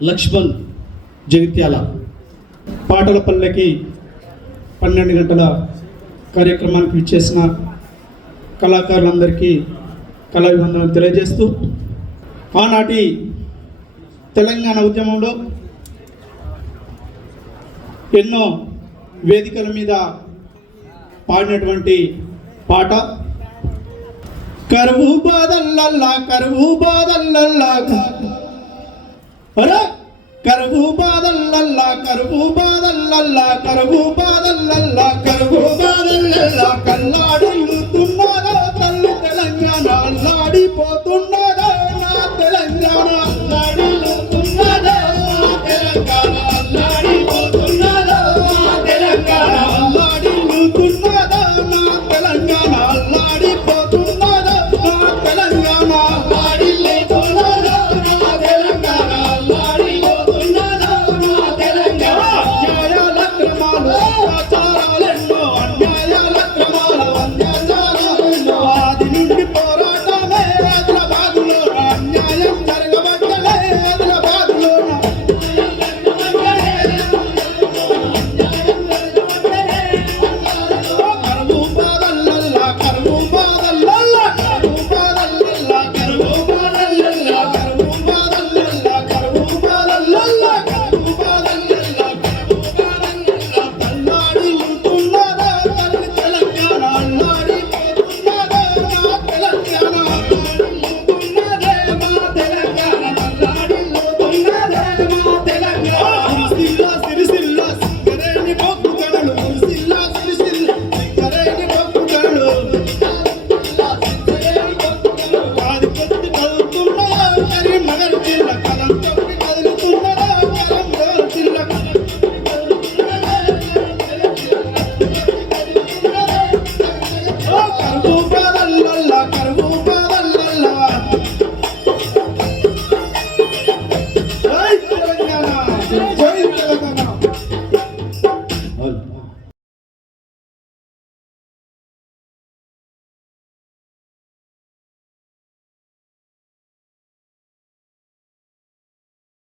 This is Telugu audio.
లక్ష్మణ్ జగిత్యాల పాటల పల్లెకి పన్నెండు గంటల కార్యక్రమానికి ఇచ్చేసిన కళాకారులందరికీ కళాభివందనం తెలియజేస్తూ ఆనాటి తెలంగాణ ఉద్యమంలో ఎన్నో వేదికల మీద పాడినటువంటి పాట కరువు బాధల్లల్లా కరువు బాధల్లల్లా కరువు బాధల్లల్లా కరువు బాధల్లల్లా కరువు బాధల్లల్లా కరువు బాధల్లల్లా కల్లాడిల్లుతున్నారా తల్లి తెలంగాణ అల్లాడిపోతున్నారా తెలంగాణ అల్లాడి